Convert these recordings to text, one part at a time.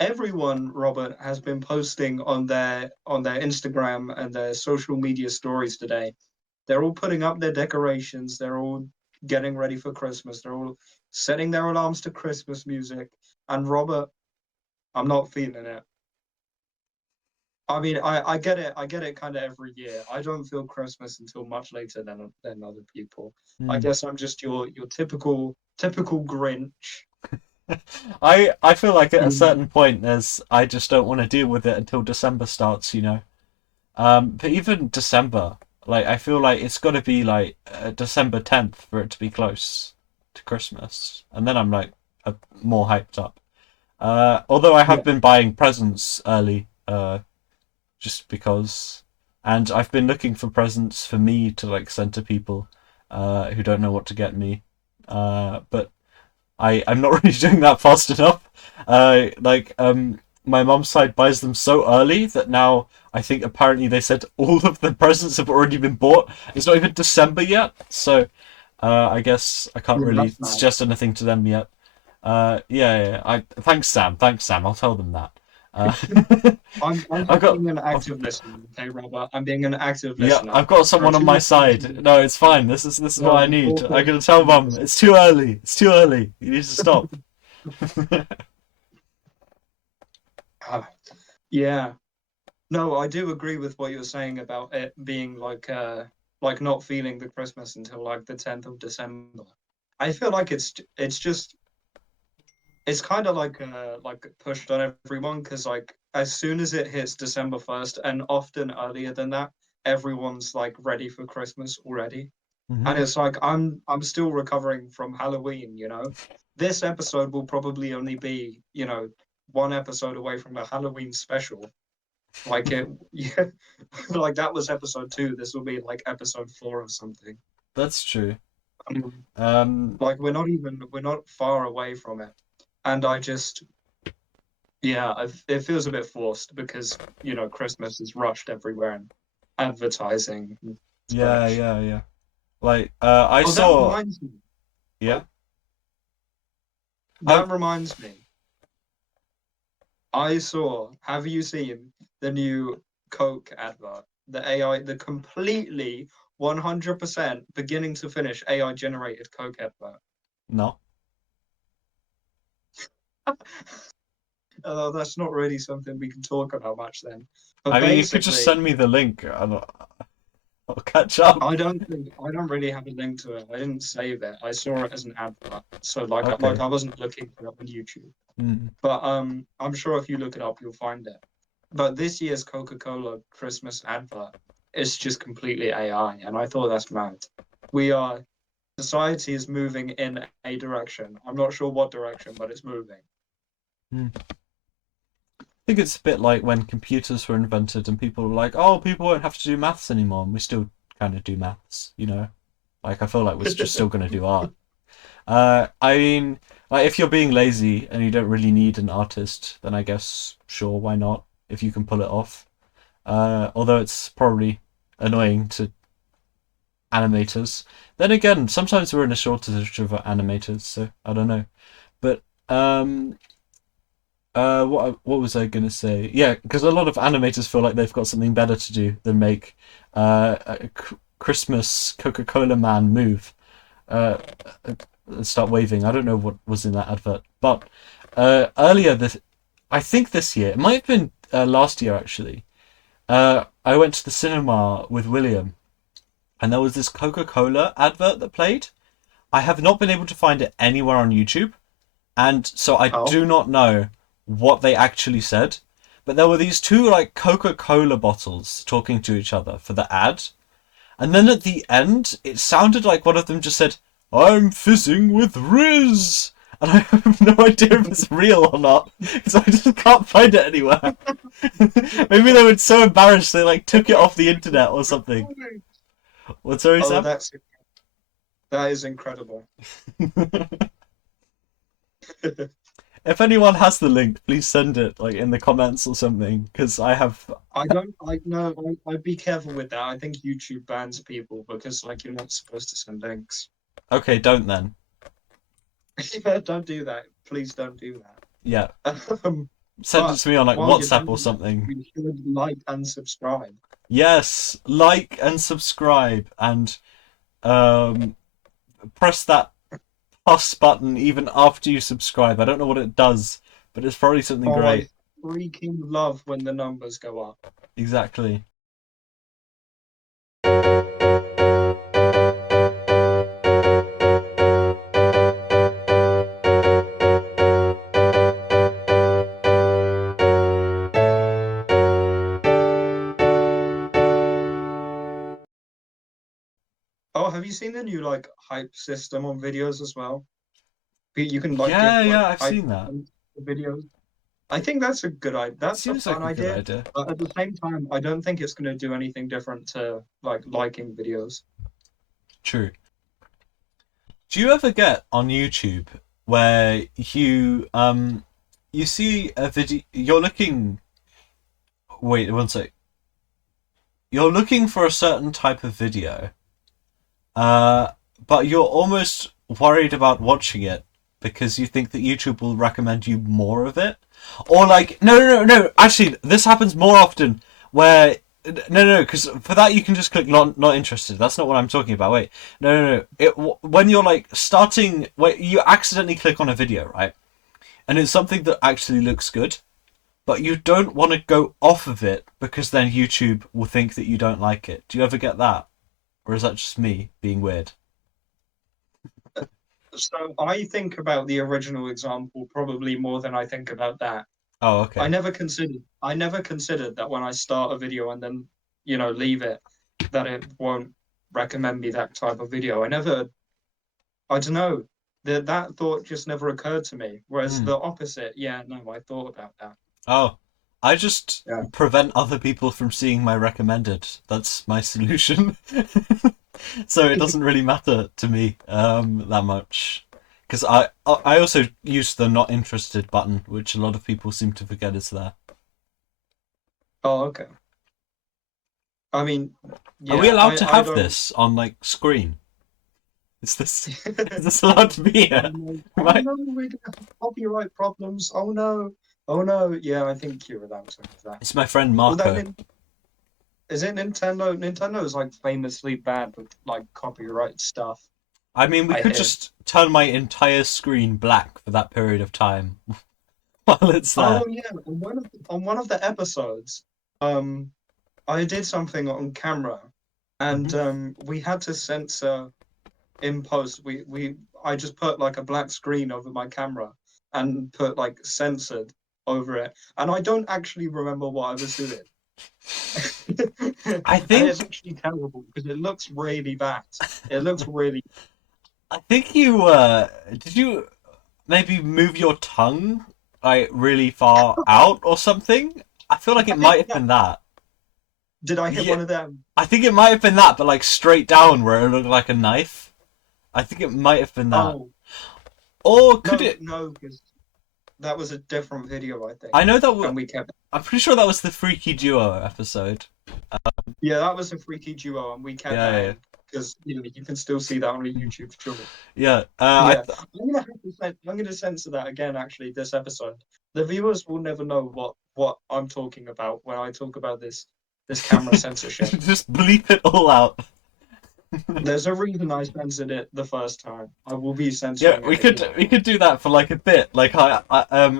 everyone, Robert, has been posting on their Instagram and their social media stories today. They're all putting up their decorations. They're all getting ready for Christmas. They're all setting their alarms to Christmas music. And Robert, I'm not feeling it. I mean, I get it. I get it kind of every year. I don't feel Christmas until much later than other people. I Hmm. guess I'm just your typical Grinch. I feel like at a Mm. certain point, I just don't want to deal with it until December starts, you know. But even December, like I feel like it's got to be like December 10th for it to be close to Christmas, and then I'm like more hyped up. Although I have Yeah. been buying presents early, just because, and I've been looking for presents for me to like send to people, who don't know what to get me. But I'm not really doing that fast enough. My mom's side buys them so early that now I think apparently they said all of the presents have already been bought. It's not even December yet, so I guess I can't Yeah, really that's mad. suggest anything to them yet. Yeah. I thanks Sam. Thanks Sam. I'll tell them that. Uh, I'm I've just got being an active listener, okay, Robert? I'm being an active yeah, listener. I've got There are someone on too my many things. side. No, it's fine. This is what No, I I'm need. I'm talking. gonna tell I'm mum it's too early. It's too early. You need to stop. Ah, yeah. No, I do agree with what you're saying about it being like not feeling the Christmas until like the 10th of December. I feel like it's just it's kind of like pushed on everyone because like as soon as it hits December 1st and often earlier than that, everyone's like ready for Christmas already. Hmm. And it's like I'm still recovering from Halloween, you know. This episode will probably only be, you know, one episode away from the Halloween special. Like it, yeah, like that was episode two. This will be like episode four or something. That's true. Um, Um, like we're not far away from it. And I just, yeah, it feels a bit forced because, you know, Christmas is rushed everywhere and advertising and such. yeah. Like, I Oh, that saw. reminds me. Yeah. Oh, I that reminds me. I saw, have you seen the new Coke advert? The AI, the completely 100% beginning to finish AI generated Coke advert. no. That's not really something we can talk about much then. But I mean, you could just basically, send me the link and I'll catch up. I don't really have a link to it. I didn't save it. I saw it as an advert. So like Okay. I wasn't looking for it on YouTube. Mm. But I'm sure if you look it up, you'll find it. But this year's Coca-Cola Christmas advert is just completely AI, and I thought that's mad. We are Society is moving in a direction. I'm not sure what direction, but it's moving. Mm. I think it's a bit like when computers were invented and people were like, "Oh, people won't have to do maths anymore," and we still kind of do maths, you know. Like I feel like we're just still gonna do art. I mean, like if you're being lazy and you don't really need an artist, then I guess sure, why not? If you can pull it off. Although it's probably annoying to animators. Then again, sometimes we're in a shortage of animators, so I don't know. But what was I gonna say? Yeah, because a lot of animators feel like they've got something better to do than make Christmas Coca-Cola man move. Uh, Start waving. I don't know what was in that advert, but earlier this, I think this year, it might have been last year actually. I went to the cinema with William, and there was this Coca Cola advert that played. I have not been able to find it anywhere on YouTube, and so I Oh, do not know what they actually said. But there were these two like Coca Cola bottles talking to each other for the ad, and then at the end, it sounded like one of them just said, "I'm fizzing with Riz." And I have no idea if it's real or not, because I just can't find it anywhere. Maybe they were so embarrassed they like took it off the internet or something. What's sorry, oh, Sam? that is incredible. If anyone has the link, please send it like in the comments or something, because I have. I don't. I no. I'd be careful with that. I think YouTube bans people because like you're not supposed to send links. Okay, don't then. Yeah, don't do that. Please don't do Yeah. that. Send it But to me on like while you're WhatsApp or doing that, something. you should like and subscribe. Yes, like and subscribe and um press that plus button even after you subscribe. I don't know what it does, but it's probably something Oh, I great. freaking love when the numbers go up. Exactly. Oh, have you seen the new like hype system on videos as well? You can like Yeah, give like yeah, I've hype seen that. to videos. I think that's a good idea. That's a Seems fun like a good idea. idea. But at the same time, I don't think it's going to do anything different to like liking videos. True. Do you ever get on YouTube where you see a video you're looking wait, one sec. You're looking for a certain type of video, uh, but you're almost worried about watching it because you think that YouTube will recommend you more of it? Or like no, actually this happens more often where no, because for that you can just click not interested. That's not what I'm talking about. Wait, no. When you're like starting, when you accidentally click on a video, right, and it's something that actually looks good, but you don't want to go off of it because then YouTube will think that you don't like it. Do you ever get that, or is that just me being weird? So I think about the original example probably more than I think about that. Oh, okay. I never considered that when I start a video and then, leave it, that it won't recommend me that type of video. I don't know, that thought just never occurred to me. Whereas Hmm. the opposite, yeah, no, I thought about that. Oh, I just Yeah. prevent other people from seeing my recommended. That's my solution. So it doesn't really matter to me that much. Because I also use the not interested button, which a lot of people seem to forget is there. Oh, okay. I mean, Are we yeah, allowed to I have don't. this on like screen? Is this allowed to be Oh here? no, oh Right? no, we're gonna have copyright problems. Oh no. Oh no. Yeah, I think you're allowed to have that. It's my friend Although, Marco. is it Nintendo? Nintendo is like famously bad with like copyright stuff, I mean, we I could hear. just turn my entire screen black for that period of time while it's there. Oh yeah, on one of the episodes, um, I did something on camera, and Hmm. we had to censor in post. I just put like a black screen over my camera and put like censored over it, and I don't actually remember what I was doing. I And it's think actually terrible because it looks really bad. It looks really. I think you did you maybe move your tongue like really far out or something? I feel like I it hit might have that. been that. Did I hit Yeah, one of them? I think it might have been that, but like straight down where it looked like a knife. I think it might have been that. Oh Or could no, it? no, because that was a different video, I think, I know that. and we kept. I'm pretty sure that was the Freaky Duo episode. Yeah, that was a freaky duo, and we kept Yeah, that yeah, in because you can still see that on a YouTube short. yeah. Yeah, I'm gonna censor that again. Actually, this episode, the viewers will never know what I'm talking about when I talk about this camera censorship. Just bleep it all out. There's a reason I censored it the first time. I will be Yeah, censoring we it could again. we could do that for like a bit. Like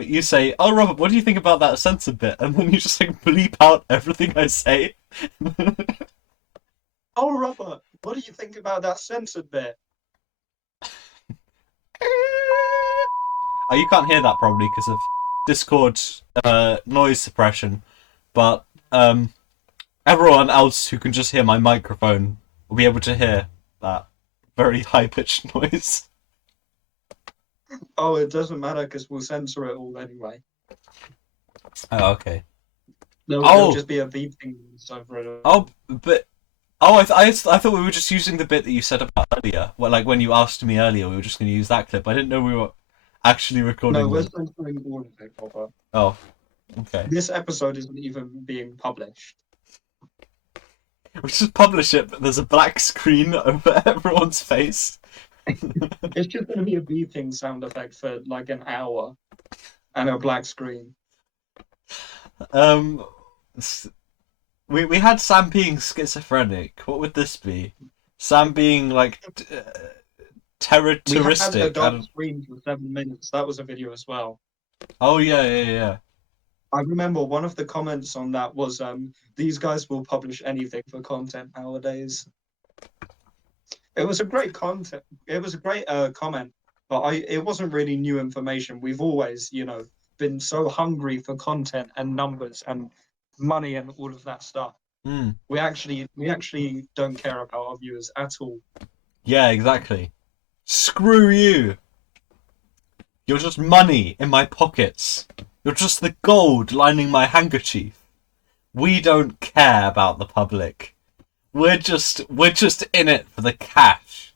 you say, "Oh, Robert, what do you think about that censored bit?" And then you just like bleep out everything I say. Oh, Robert, what do you think about that censored bit? Oh, you can't hear that probably because of Discord noise suppression, but everyone else who can just hear my microphone will be able to hear that very high pitched noise. Oh, it doesn't matter because we'll censor it all anyway. Oh, okay. There'll Oh, just be a beeping over it. oh, but I thought we were just using the bit that you said about earlier. Well, like when you asked me earlier, we were just going to use that clip. I didn't know we were actually No, recording we're them. censoring all of it, Robert. Oh, okay. This episode isn't even being published. We just publish it, but there's a black screen over everyone's face. It's just going to be a beeping sound effect for like an hour and a black screen. Um, s- we had Sam being schizophrenic. What would this be? Sam being like We had a terroristic. I dark don't. screen for 7 minutes. That was a video as well. Oh yeah, yeah, yeah. I remember one of the comments on that was, "These guys will publish anything for content nowadays." It was a great content. It was a great comment, but it wasn't really new information. We've always, been so hungry for content and numbers and money and all of that stuff. Hmm. We actually don't care about our viewers at all. Yeah, exactly. Screw you. You're just money in my pockets. You're just the gold lining my handkerchief. We don't care about the public. We're just in it for the cash.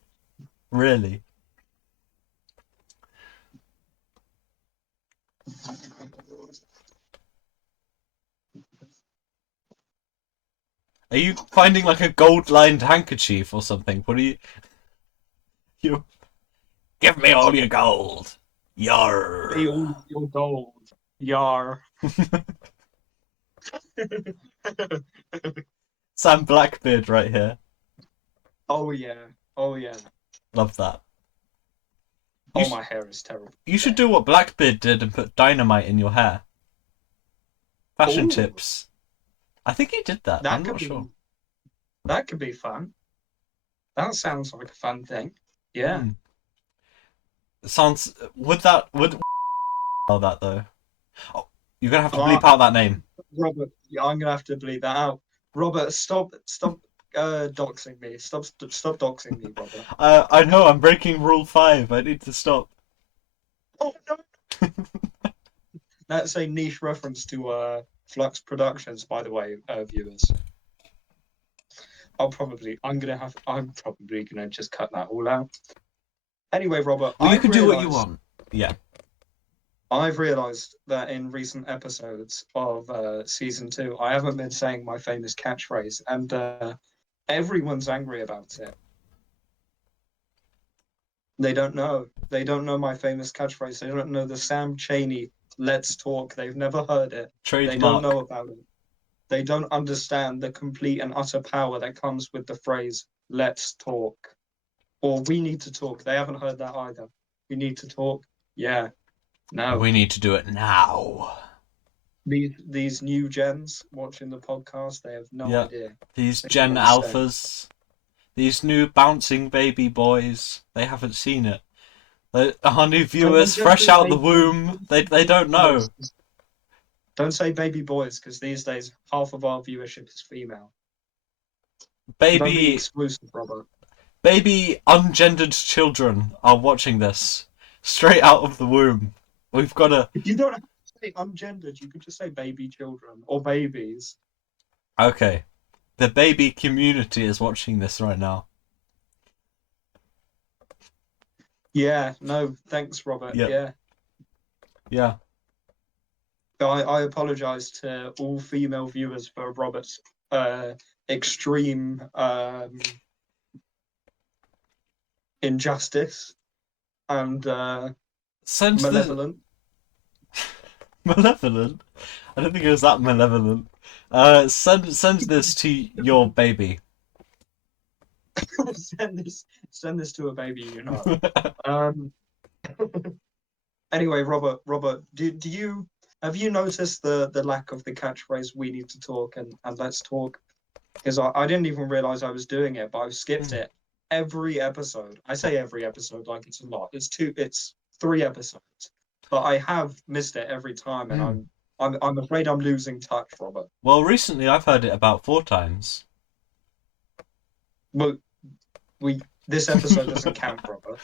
Really. Are you finding like a gold lined handkerchief or something? What are you give me all your gold. Be Yarr. all your gold, yar. Sam Blackbeard right here. Oh yeah, oh yeah. Love that. You Oh, sh- my hair is terrible you should today. do what Blackbeard did and put dynamite in your hair. Fashion Oh, tips. I think he did that. I'm that could not sure. be that could be fun. That sounds like a fun thing. Yeah. Hmm. Sounds. Would oh that though? Oh, you're gonna have to Uh, bleep out that name. Robert, yeah, I'm gonna have to bleed that out. Robert, stop doxing me. Stop doxing me, Robert. I know I'm breaking rule 5. I need to stop. Oh no. That's a niche reference to Flux Productions, by the way, viewers. I'm probably gonna just cut that all out. Anyway, Robert, Well, you can do what you want. Yeah. I've realized that in recent episodes of season 2, I haven't been saying my famous catchphrase, and everyone's angry about it. They don't know. They don't know my famous catchphrase. They don't know the Sam Cheney "Let's talk." They've never heard it. They don't Trademark. know about it. They don't understand the complete and utter power that comes with the phrase "Let's talk" or "We need to talk." They haven't heard that either. We need to talk. Yeah. No. We need to do it now. These new gens watching the podcast, they have no Yeah. idea. These They don't Gen understand. Alphas. These new bouncing baby boys. They haven't seen it. Our new viewers, Don't fresh say out the baby womb. They don't know. boys. Don't say baby boys, because these days half of our viewership is female. Don't be Baby exclusive, Robert. baby ungendered children are watching this. Straight out of the womb. We've got to. You don't have to say ungendered. You could just say baby children or babies. Okay. The baby community is watching this right now. Yeah, no, thanks, Robert. Yeah. Yeah. Yeah. I apologize to all female viewers for Robert's extreme injustice and Send the malevolent. malevolent. I don't think it was that malevolent. Send this to your baby. send this to a baby, Um. Anyway, Robert, do you have you noticed the lack of the catchphrase "We need to talk" and "Let's talk"? Because I didn't even realize I was doing it, but I've skipped it every episode. I say every episode like it's a lot. It's 3 episodes, but I have missed it every time, and Hmm. I'm afraid I'm losing touch, Robert. Well, recently I've heard it about 4 times. Well, this episode doesn't count, Robert.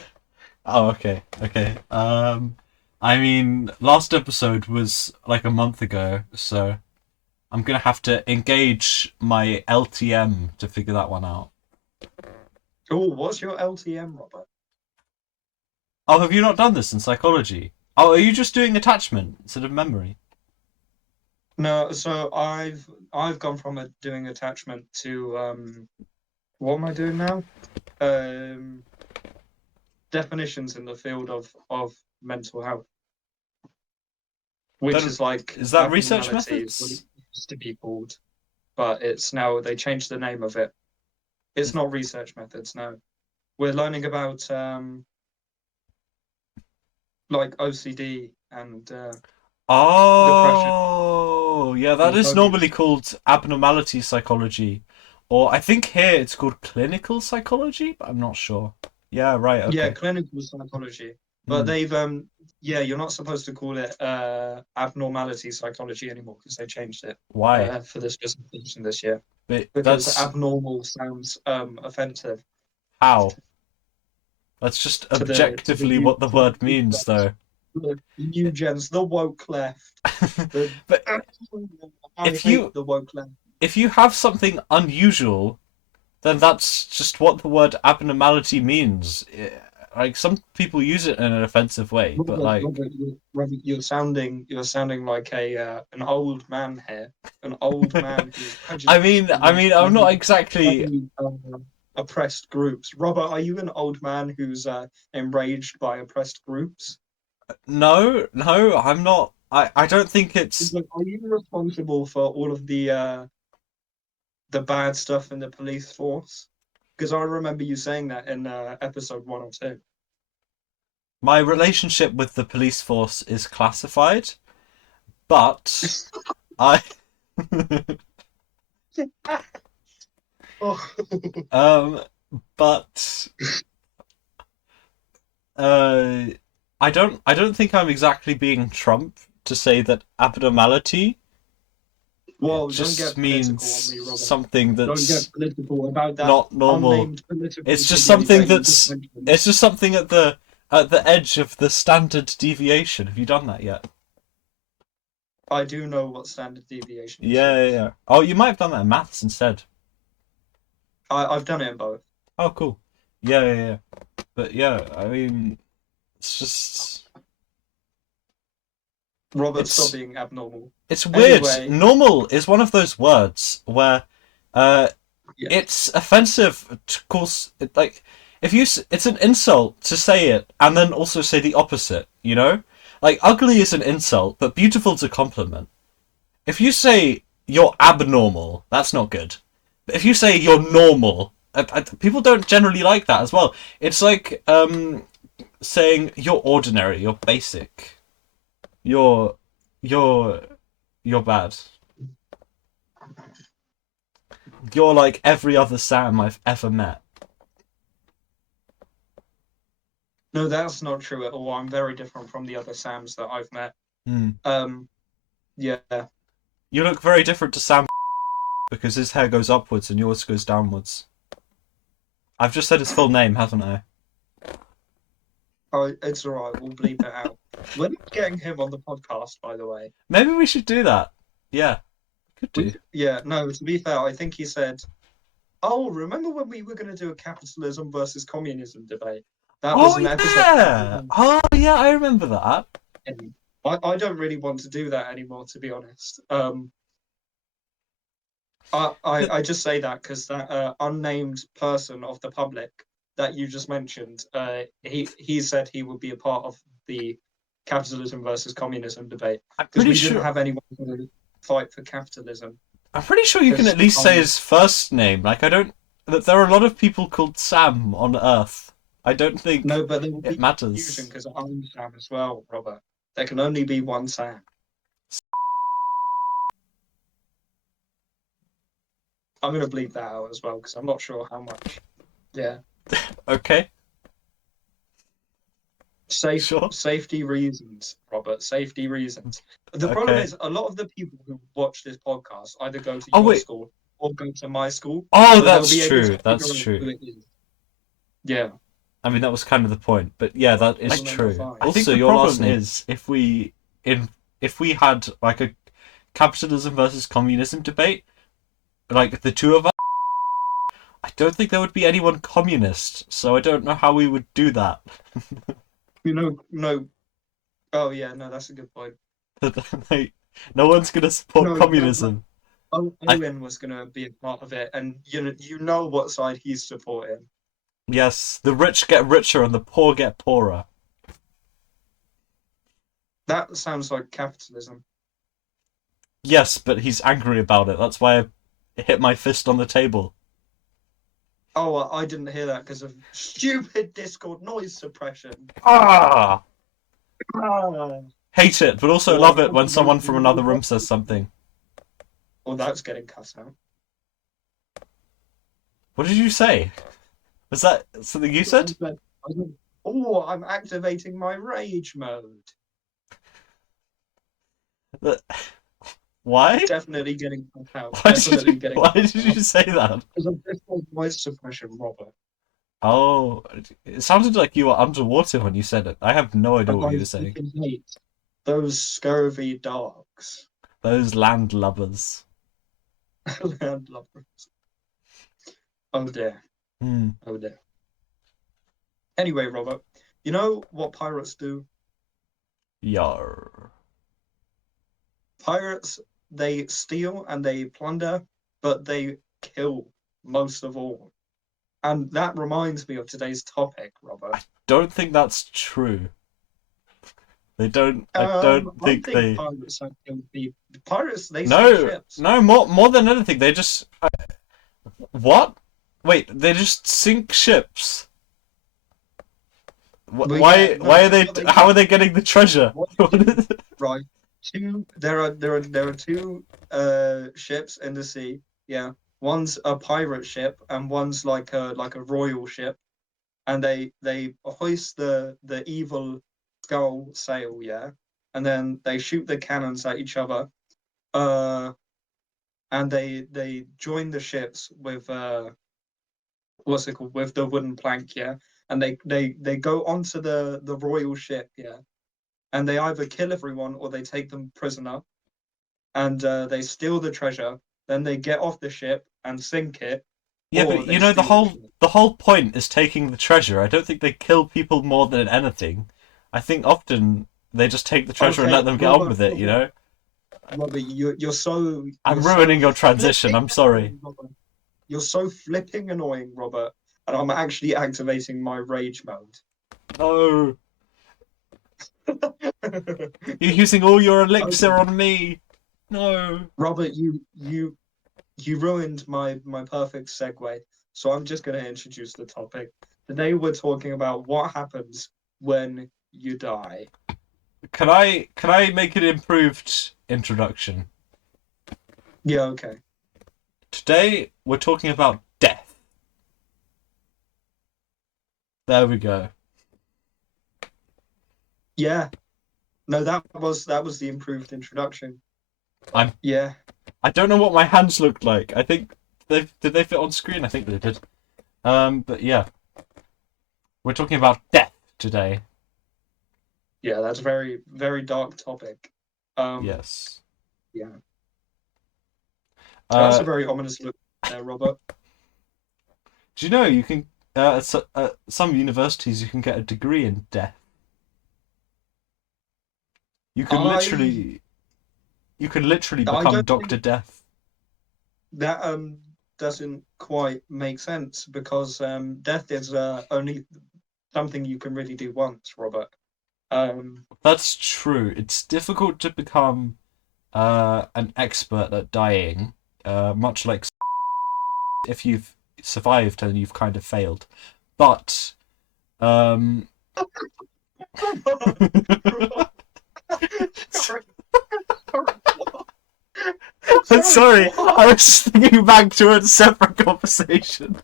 Oh, okay, okay. I mean, last episode was like a month ago, so I'm gonna have to engage my LTM to figure that one out. Oh, what's your LTM, Robert? Oh, have you not done this in psychology? Oh, are you just doing attachment instead of memory? No, so I've gone from doing attachment to what am I doing now? Um, definitions in the field of mental health. which Then is like is that research abnormality is what it methods? used to be called, but it's now they changed the name of it. It's not research methods, no. We're learning about like OCD and depression Oh, yeah, that and is normally phobias. called abnormality psychology. Or I think here it's called clinical psychology, but I'm not sure. Yeah, right, Yeah, okay. clinical psychology. But Hmm. they've yeah, you're not supposed to call it abnormality psychology anymore because they changed it Why? for this presentation this year. But Because that's abnormal sounds offensive how. That's just to the objectively new what the to the word new means, gens, though. the new gens, the woke left. The But I if hate you the woke left. if you have something unusual, then that's just what the word abnormality means. Like some people use it in an offensive way, but like Robert, you're sounding like a an old man here, an old man who's prejudiced I against mean, I'm not exactly. oppressed groups. Robert, are you an old man who's enraged by oppressed groups? No, no, I'm not. I don't think it's. Like, are you responsible for all of the bad stuff in the police force? Because I remember you saying that in episode 1 or 2. My relationship with the police force is classified, but I. Oh. um, but uh, I don't think I'm exactly being Trump to say that abnormality. It Whoa, don't just get means political on me, Robert. something Don't get that's political about that not normal. unnamed political It's just figure something that you just that's. mentioned. It's just something at the edge of the standard deviation. Have you done that yet? I do know what standard deviation is, Yeah, yeah, yes. yeah. Oh, you might have done that in maths instead. I've done it in both. Oh, cool. Yeah, yeah, yeah. But yeah, I mean, it's just Robert, stop it's being abnormal. it's weird. Anyway, Normal is one of those words where uh yeah, it's offensive to call like if you it's an insult to say it and then also say the opposite, you know? Like ugly is an insult, but beautiful's a compliment. If you say you're abnormal, that's not good. But if you say you're normal, people don't generally like that as well. It's like saying you're ordinary, you're basic, you're you're you're bad. You're like every other Sam I've ever met. no, that's not true at all. I'm very different from the other Sams that I've met. Hmm. Um, yeah. You look very different to Sam because his hair goes upwards and yours goes downwards. I've just said his full name, haven't I? Oh, it's all right. We'll bleep it out. We're not getting him on the podcast, by the way. Maybe we should do that. Yeah, could do. Yeah, no, to be fair, I think he said, oh, remember when we were going to do a capitalism versus communism debate? That was Oh an episode. yeah! Oh yeah, I remember that. I don't really want to do that anymore, to be honest. I just say that because that unnamed person of the public that you just mentioned, he said he would be a part of the capitalism versus communism debate I'm because pretty we didn't sure. have anyone to fight for capitalism. I'm pretty sure you can Because at least say his first name. Like I don't. That there are a lot of people called Sam on Earth. I don't think no, but there will it be confusion matters. because I'm Sam as well, Robert. There can only be one Sam. I'm going to bleep that out as well because I'm not sure how much. Yeah. Okay, sure. Safety reasons, Robert. Safety reasons. The problem Okay. is a lot of the people who watch this podcast either go to Oh your wait. school or go to my school, Oh, so they'll that's be able to true. figure That's out true. who it is. Yeah. I mean, that was kind of the point. But yeah, that is Rule number true. 5. I think also, the problem is if we had like a capitalism versus communism debate, like the two of us, I don't think there would be anyone communist. So I don't know how we would do that. No. Oh yeah, no, that's a good point. Like, no one's gonna support No, communism. I Owen was going to be a part of it, and you know what side he's supporting. Yes, the rich get richer and the poor get poorer. That sounds like capitalism. Yes, but he's angry about it. That's why I hit my fist on the table. Oh, I didn't hear that because of stupid Discord noise suppression. Ah! Ah. Hate it, but also Or, love it when someone from another room says something. or that's getting cut out. What did you say? Was that something you said? Oh, I'm activating my rage mode. That- Why? Definitely getting cut out. Why Definitely getting why cut did you out. say that? Because of Discord noise suppression, Robert. Oh, it sounded like you were underwater when you said it. I have no idea And what I you were saying. fucking hate those scurvy dogs. Those land lubbers. Landlubbers. Oh dear. Hmm. Oh dear. Anyway, Robert, you know what pirates do? Yar. Pirates, they steal and they plunder, but they kill most of all. And that reminds me of today's topic, Robert. Don't think that's true. They don't. I don't I think think they. pirates have killed people. Pirates, they sink No, ships. no. More than anything, they just. What? Wait, they just sink ships. But yeah, Why? no, Why are they? what they How do, are they getting the treasure? what they do, right? There are two ships in the sea. Yeah, one's a pirate ship and one's like a royal ship, and they hoist the evil skull sail. Yeah, and then they shoot the cannons at each other. Uh, and they join the ships with what's it called, with the wooden plank. Yeah, and they go onto the royal ship. Yeah, and they either kill everyone or they take them prisoner, and they steal the treasure. Then they get off the ship and sink it, Yeah, or but they you know steal the ship. the whole point is taking the treasure. I don't think they kill people more than anything. I think often they just take the treasure and Okay, let them get on Robert, with it. You know. Robert, you're I'm so ruining your transition. flipping I'm sorry. annoying, Robert. You're so flipping annoying, Robert. And I'm actually activating my rage mode. No, you're using all your elixir Okay. on me. No. Robert, you ruined my perfect segue. So I'm just going to introduce the topic. Today we're talking about what happens when you die. Can I make an improved introduction? Yeah, okay. Today we're talking about death. There we go. Yeah. No, that was the improved introduction. I'm Yeah. I don't know what my hands looked like. I think they fit on screen? I think they did. But yeah. We're talking about death today. Yeah, that's a very, very dark topic. Um, Yes. yeah. That's Uh a very ominous look there, Robert. do you know you can at some universities you can get a degree in death. You can I literally you can literally I become don't think Dr. Death. that doesn't quite make sense because death is only something you can really do once, Robert. Um, That's true. It's difficult to become an expert at dying, much like if you've survived and you've kind of failed. But um, sorry, sorry, what? I was just thinking back to a separate conversation.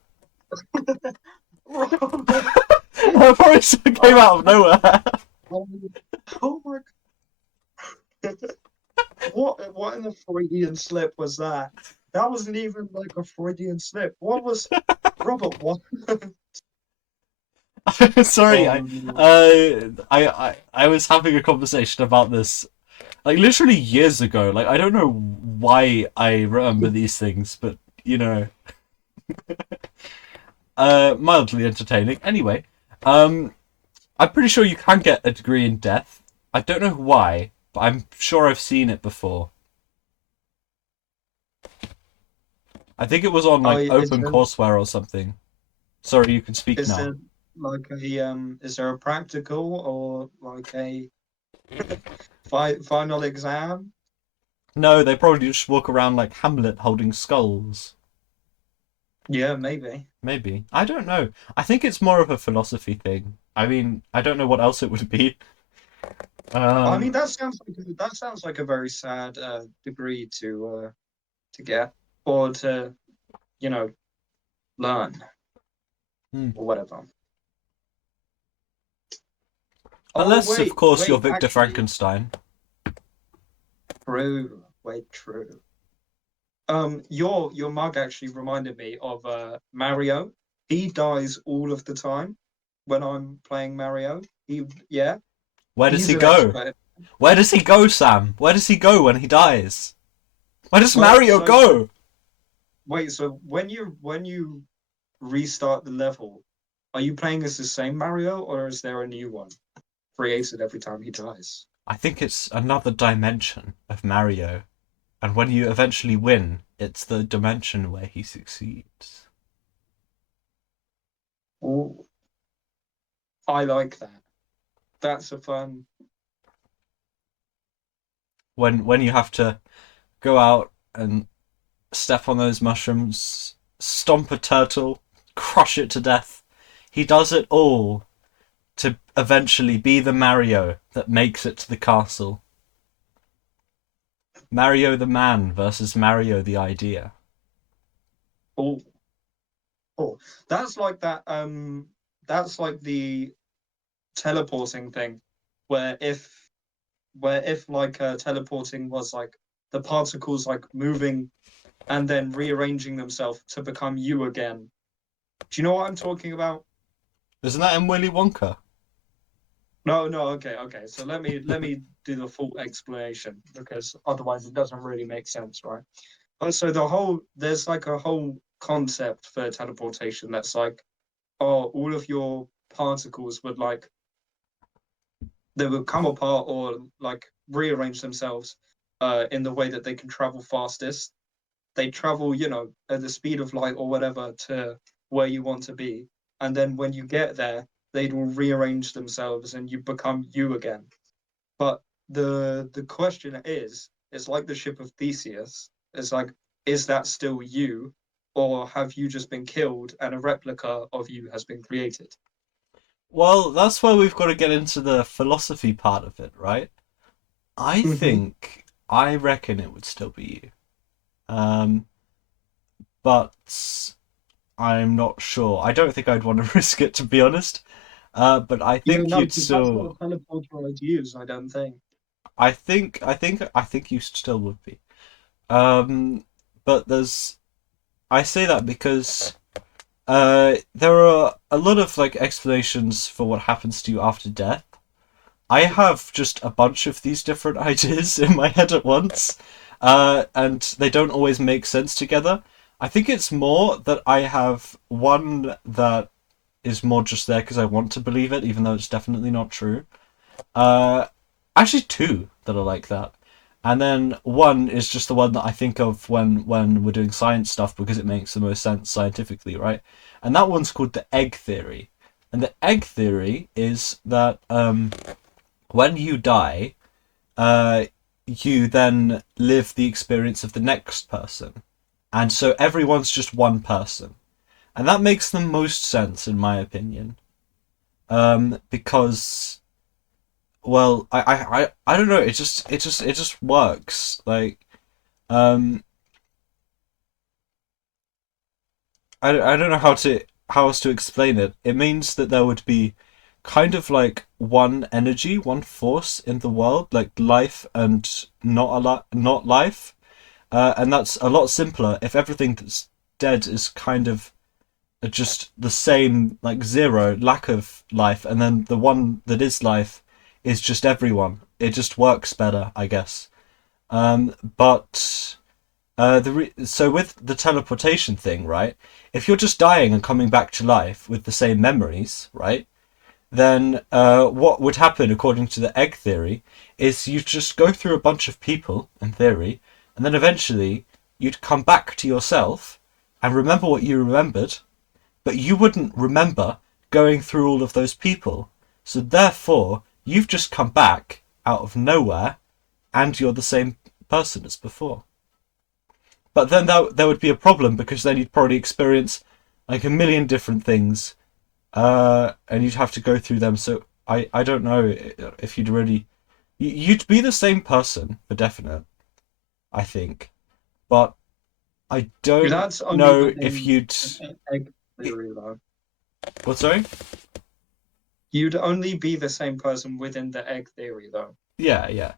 Robert, That probably came out of nowhere. oh my God. What in the Freudian slip was that? That wasn't even like a Freudian slip. What was Robert? What? Sorry, Oh no. I was having a conversation about this like literally years ago. Like I don't know why I remember these things, but you know, mildly entertaining. Anyway, um, I'm pretty sure you can get a degree in death. I don't know why, but I'm sure I've seen it before. I think it was on like I Open Courseware or something. Sorry, you can speak is now. there like a is there a practical or like a Final exam. No, they probably just walk around like Hamlet holding skulls. Yeah, maybe. Maybe. I don't know. I think it's more of a philosophy thing. I mean, I don't know what else it would be. I mean, Um, that sounds like a very sad degree to get or to you know learn hmm. or whatever. Oh Unless, of course, you're wait, Victor actually, Frankenstein. true. Wait, true. Your mug actually reminded me of Mario. He dies all of the time when I'm playing Mario. Yeah, Where does he's he an go? expert. Where does he go, Sam? Where does he go when he dies? Where does Well, Mario go? so when you restart the level, are you playing as the same Mario or is there a new one created every time he dies? I think it's another dimension of Mario. And when you eventually win, it's the dimension where he succeeds. Oh, I like that. That's a fun. When you have to go out and step on those mushrooms, stomp a turtle, crush it to death. He does it all to eventually be the Mario that makes it to the castle. Mario the man versus Mario the idea. Oh, oh, that's like that. That's like the teleporting thing, where if like teleporting was like the particles like moving and then rearranging themselves to become you again. Do you know what I'm talking about? Isn't that in Willy Wonka? No, no, okay. So let me do the full explanation because otherwise it doesn't really make sense, right? So there's like a whole concept for teleportation that's like, oh, all of your particles would like they would come apart or like rearrange themselves in the way that they can travel fastest. They travel, at the speed of light or whatever to where you want to be. And then when you get there, they will rearrange themselves and you become you again. But the question is, it's like the ship of Theseus. It's like, is that still you? Or have you just been killed and a replica of you has been created? Well, that's where we've got to get into the philosophy part of it, right? Mm-hmm. I reckon it would still be you. Um, but I'm not sure. I don't think I'd want to risk it, to be honest. But I Yeah, think no, you'd because that's not still. a teleporter I'd use, I don't think. I think you still would be. Um, but there's. I say that because there are a lot of like explanations for what happens to you after death. I have just a bunch of these different ideas in my head at once, and they don't always make sense together. I think it's more that I have one that is more just there because I want to believe it, even though it's definitely not true. Uh, Actually, two that are like that, and then one is just the one that I think of when we're doing science stuff because it makes the most sense scientifically, right? And that one's called the egg theory. And the egg theory is that when you die, uh, you then live the experience of the next person. And so everyone's just one person. And that makes the most sense, in my opinion. Because, well, I don't know. It just works. Um, I don't know how else to explain it. It means that there would be kind of like one energy, one force in the world, like life and not life. And that's a lot simpler if everything that's dead is kind of just the same, like zero, lack of life, and then the one that is life is just everyone. It just works better, I guess. But so with the teleportation thing, right? If you're just dying and coming back to life with the same memories, right? Then what would happen, according to the egg theory, is you just go through a bunch of people, in theory, and then eventually you'd come back to yourself and remember what you remembered, but you wouldn't remember going through all of those people. So therefore, you've just come back out of nowhere, and you're the same person as before. But then there would be a problem because then you'd probably experience like a million different things, and you'd have to go through them. So I don't know if you'd really you'd be the same person for definite, I think, but I don't That's only know if within you'd. an egg theory, though. What, sorry? You'd only be the same person within the egg theory, though. Yeah, yeah.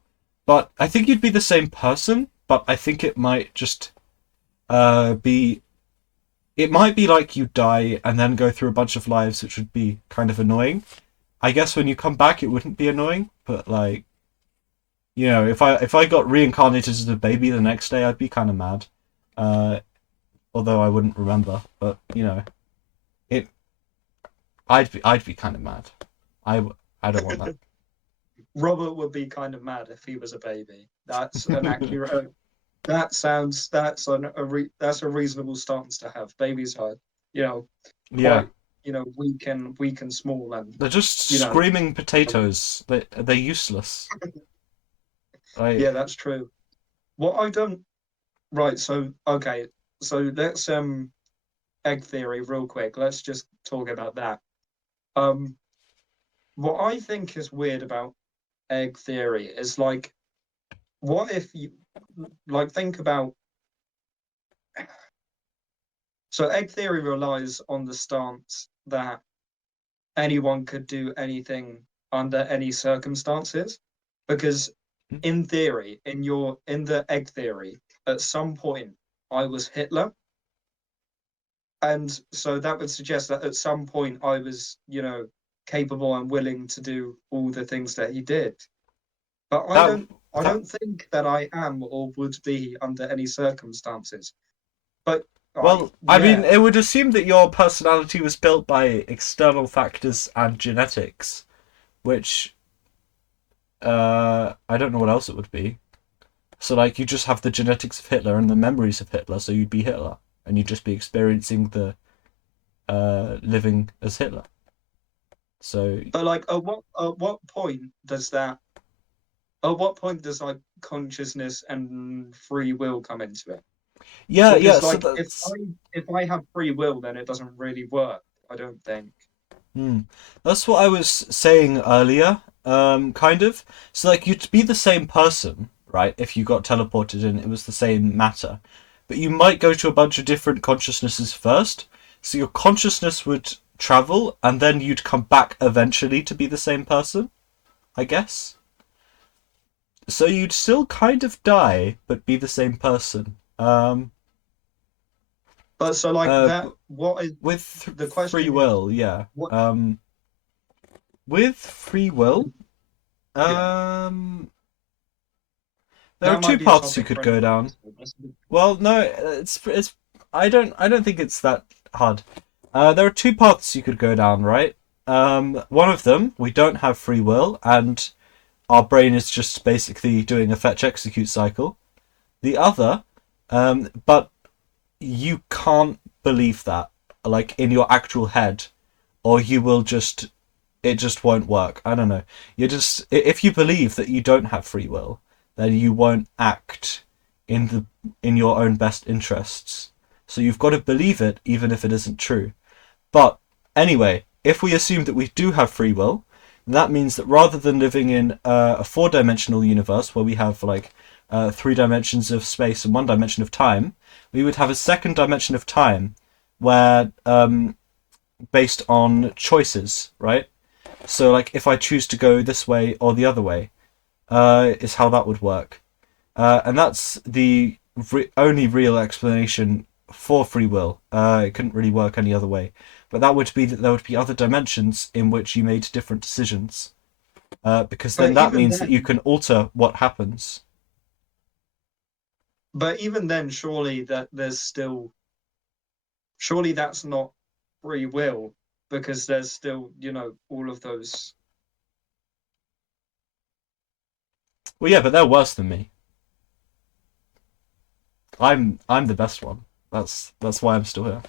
But I think you'd be the same person, but I think it might just be it might be like you die and then go through a bunch of lives, which would be kind of annoying. I guess when you come back it wouldn't be annoying, but like, if I got reincarnated as a baby the next day, I'd be kind of mad. Uh Although I wouldn't remember, but it I'd be kind of mad. I don't want that. Robert would be kind of mad if he was a baby. That's an accurate. That sounds. That's a reasonable stance to have. Babies are, you know, Yeah. quite, weak and small, and They're just you know, screaming potatoes. They're useless. yeah, Like, that's true. What I don't. Right. So okay. So let's egg theory real quick. Let's just talk about that. Um, what I think is weird about egg theory is like, what if you like think about. So egg theory relies on the stance that anyone could do anything under any circumstances, because in theory, in the egg theory, at some point I was Hitler, and so that would suggest that at some point I was, capable and willing to do all the things that he did. But I that don't I that don't think that I am or would be under any circumstances. But well, I mean, yeah. it would assume that your personality was built by external factors and genetics, which I don't know what else it would be. So like you just have the genetics of Hitler and the memories of Hitler, so you'd be Hitler, and you'd just be experiencing the living as Hitler. So But like, at what point does like consciousness and free will come into it? yeah, yeah. Because So like, that's if I have free will, then it doesn't really work. I don't think. hmm, that's what I was saying earlier. Kind of. So like you'd be the same person, right? If you got teleported and it was the same matter, but you might go to a bunch of different consciousnesses first. So your consciousness would travel, and then you'd come back eventually to be the same person, I guess. So you'd still kind of die, but be the same person. But so like Uh, that, what is with the free question is will, yeah. what? With free will, Yeah, um, there are that two might be a paths you topic could for go another down. episode. Well, no, it's. I don't think it's that hard. There are two paths you could go down, right? One of them, we don't have free will, and our brain is just basically doing a fetch execute cycle. The other, but you can't believe that, like in your actual head, or you will just it just won't work. I don't know. If you believe that you don't have free will, then you won't act in the in your own best interests. So you've got to believe it even if it isn't true. But anyway, if we assume that we do have free will, that means that rather than living in a four-dimensional universe where we have like 3 dimensions of space and 1 dimension of time, we would have a second dimension of time where based on choices, right? So like if I choose to go this way or the other way, is how that would work. And that's the only real explanation for free will. It couldn't really work any other way. But that would be that there would be other dimensions in which you made different decisions. Because then But that even means that you then, can alter what happens. surely surely that's not free will, because there's still, all of those. Well, yeah, but they're worse than me. I'm the best one. That's why I'm still here.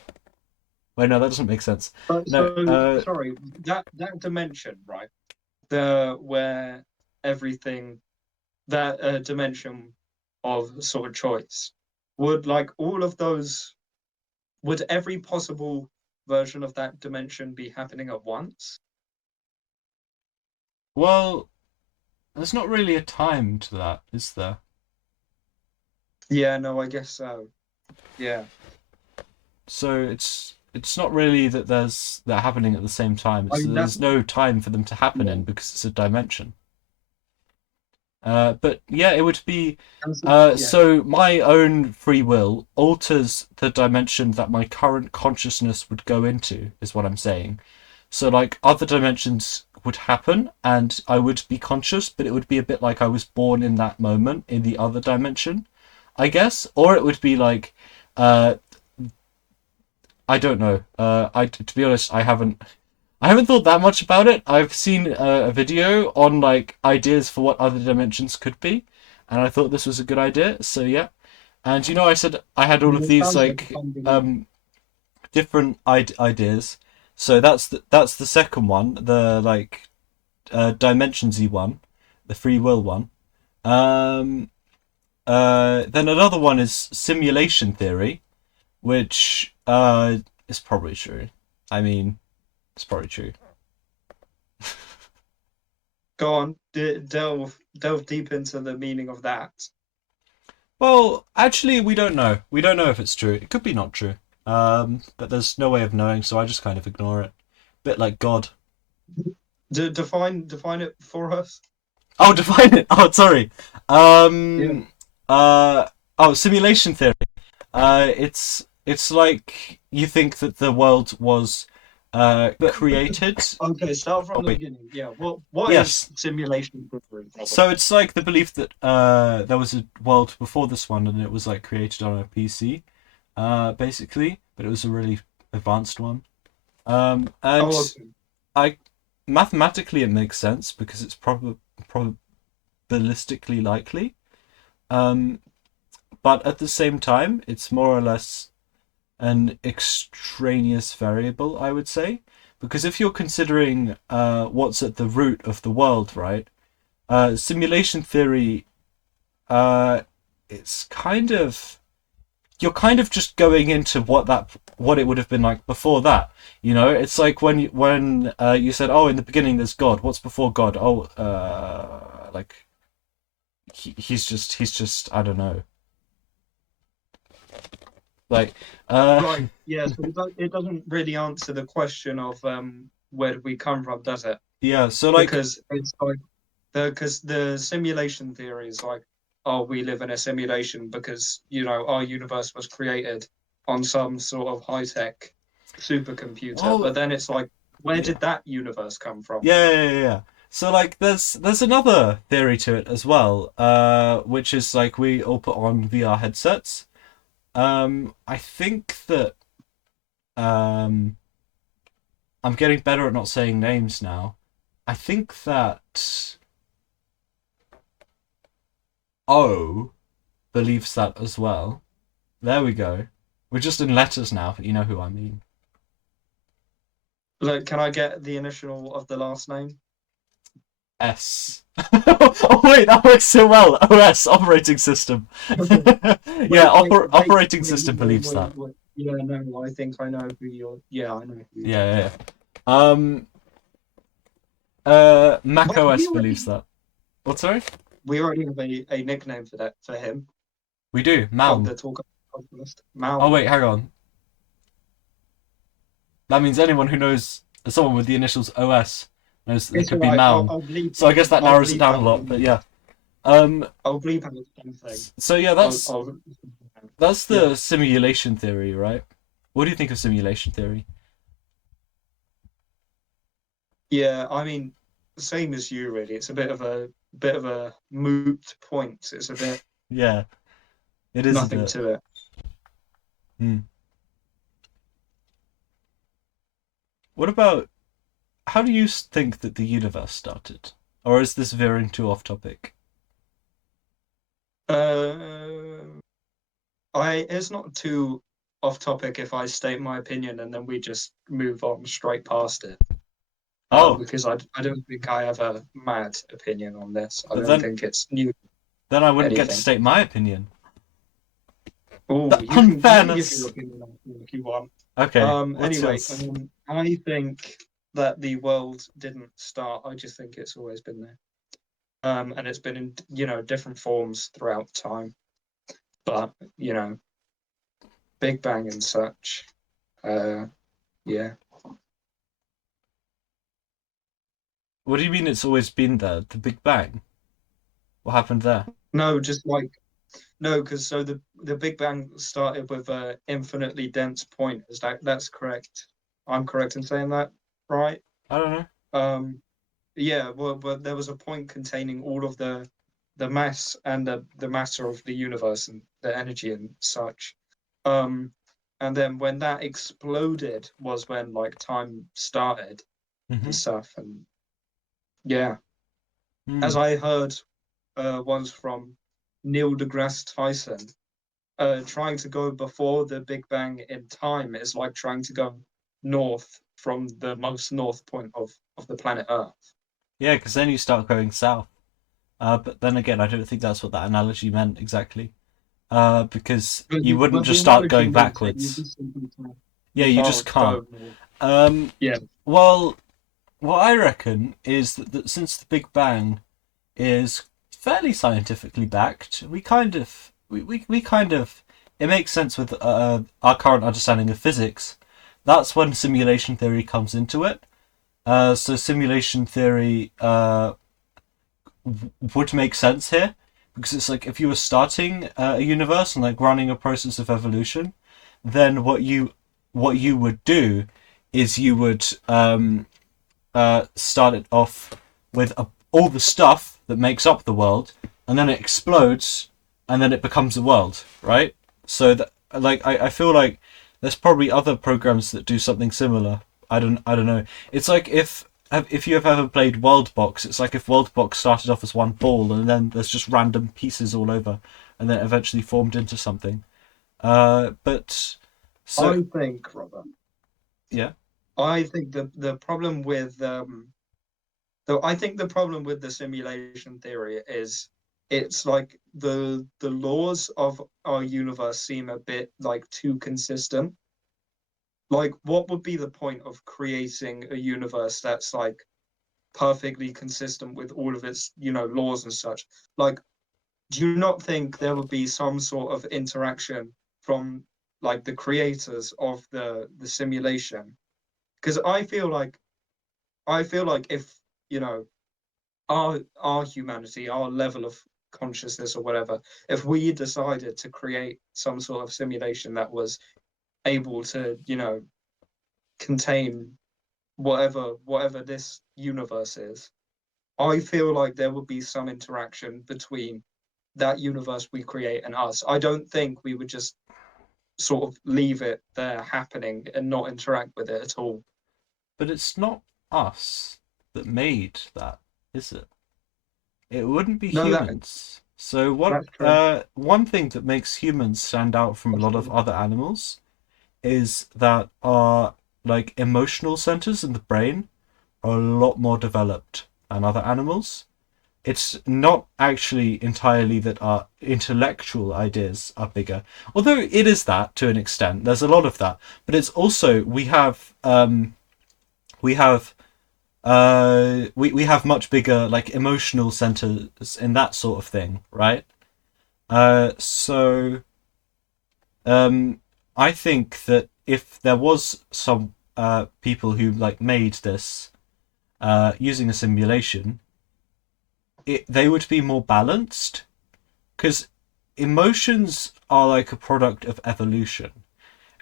Wait, no, that doesn't make sense. But No, so sorry, that dimension, right? The where everything, that dimension of sort of choice, would like all of those, would every possible version of that dimension be happening at once? Well, there's not really a time to that, is there? Yeah, no, I guess so. Yeah. So it's not really that they're happening at the same time. I It's mean that. there's no time for them to happen Yeah. in because it's a dimension. But yeah, it would be. Yeah. So my own free will alters the dimension that my current consciousness would go into, is what I'm saying. So like other dimensions would happen, and I would be conscious, but it would be a bit like I was born in that moment in the other dimension, I guess. Or it would be like, uh, I don't know. To be honest, I haven't thought that much about it. I've seen a video on like ideas for what other dimensions could be, and I thought this was a good idea. So yeah, and I said I had I all mean, of it these sounds like a like fun video. different ideas. So that's the second one, the like dimensionsy one, the free will one. Um, then another one is simulation theory, which is probably true. I mean, it's probably true. Go on, delve deep into the meaning of that. Well, actually, we don't know. We don't know if it's true. It could be not true. But there's no way of knowing, so I just kind of ignore it. Bit like God. Define it for us. Oh, define it. Oh, sorry. Yeah. Um. Oh, simulation theory. It's like you think that the world was created. Okay, start Oh from the wait. beginning. Yeah. What is Yes. simulation theory? So it's like the belief that there was a world before this one, and it was like created on a PC, basically, but it was a really advanced one. And Oh, okay. I mathematically it makes sense because it's probabilistically likely. Um, but at the same time, it's more or less an extraneous variable, I would say, because if you're considering what's at the root of the world, right? Simulation theory, uh, it's kind of you're kind of just going into what it would have been like before that. It's like when you said, "Oh, in the beginning there's God." What's before God? Oh, like he's just I don't know. Like, Right. Yeah. So it doesn't really answer the question of where did we come from, does it? yeah. So like, Because it's like because the simulation theory is like, oh, we live in a simulation because our universe was created on some sort of high tech supercomputer. well, But then it's like, where yeah. did that universe come from? Yeah. So like there's another theory to it as well, which is like we all put on VR headsets. I think that um I'm getting better at not saying names now. I think that O believes that as well. There we go. We're just in letters now, but you know who I mean. Like, can I get the initial of the last name? S. Oh wait, that works so well. OS, operating system. Yeah, operating system believes that. Yeah, no, I think I know who you're. Yeah, I know who you're talking Yeah. about. Um. Mac Wait, OS believes that. What? Sorry. we already have a nickname for that for him We do. on Malm. the talk podcast. Oh Malm. wait, hang on. That means anyone who knows someone with the initials OS knows that they It's could all be right. Malm. I'll bleep. So I guess that I'll narrows it bleep down a out. lot. But yeah. Um. I'll bleep out the same thing. So yeah, I'll, that's I'll, that's yeah. the simulation theory, right? What do you think of simulation theory? Yeah, I mean, same as you really. It's a bit of a moot point. It's a bit Yeah, it is a nothing bit. to it. Hmm. What about how do you think that the universe started? Or is this veering too off topic? Uh, it's not too off topic if I state my opinion and then we just move on straight past it. Oh, because I don't think I have a mad opinion on this. I but don't think it's new then I wouldn't get to anything. state my opinion. Oh, The you can give your unfairness. opinion on it if you want. Okay, what's Anyway, yours? I think that the world didn't start. I just think it's always been there. And it's been in, different forms throughout time. But, Big Bang and such. Yeah. What do you mean it's always been there? The Big Bang? What happened there? No, just like no, because so the Big Bang started with a infinitely dense point. Is that's correct? I'm correct in saying that, right? I don't know. Um, yeah, well, but there was a point containing all of the mass and the matter of the universe and the energy and such. Um, and then when that exploded was when like time started and Mm-hmm. stuff. And yeah, as Hmm. I heard once from Neil deGrasse Tyson, trying to go before the Big Bang in time is like trying to go north from the most north point of the planet Earth. Yeah, because then you start going south. But then again, I don't think that's what that analogy meant exactly. Because you wouldn't But the just start analogy going means that you backwards. just simply Yeah, you you just can't can't. go north. Um, Yeah, well, what I reckon is that since the Big Bang is fairly scientifically backed, we kind of it makes sense with our current understanding of physics. That's when simulation theory comes into it. So simulation theory would make sense here because it's like if you were starting a universe and like running a process of evolution, then what you would do is you would start it off with all the stuff that makes up the world, and then it explodes, and then it becomes a world, right? So that like I feel like there's probably other programs that do something similar. I don't know. It's like if you have ever played World Box, it's like if World Box started off as one ball and then there's just random pieces all over, and then eventually formed into something. But so I think, Robert. yeah. I think the problem with though I think the problem with the simulation theory is it's like the laws of our universe seem a bit like too consistent. Like, what would be the point of creating a universe that's like perfectly consistent with all of its, laws and such? Like, do you not think there would be some sort of interaction from like the creators of the simulation? Because I feel like if, you know, our humanity, our level of consciousness or whatever, if we decided to create some sort of simulation that was able to, contain whatever this universe is, I feel like there would be some interaction between that universe we create and us. I don't think we would just sort of leave it there happening and not interact with it at all. But it's not us that made that, is it? It wouldn't be No, humans. So what? that's true. One thing that makes humans stand out from a That's lot of true. other animals is that our like emotional centers in the brain are a lot more developed than other animals. It's not actually entirely that our intellectual ideas are bigger, although it is that to an extent. There's a lot of that, but it's also we have much bigger like emotional centers in that sort of thing, right? So um, I think that if there was some people who like made this using a simulation, they would be more balanced because emotions are like a product of evolution.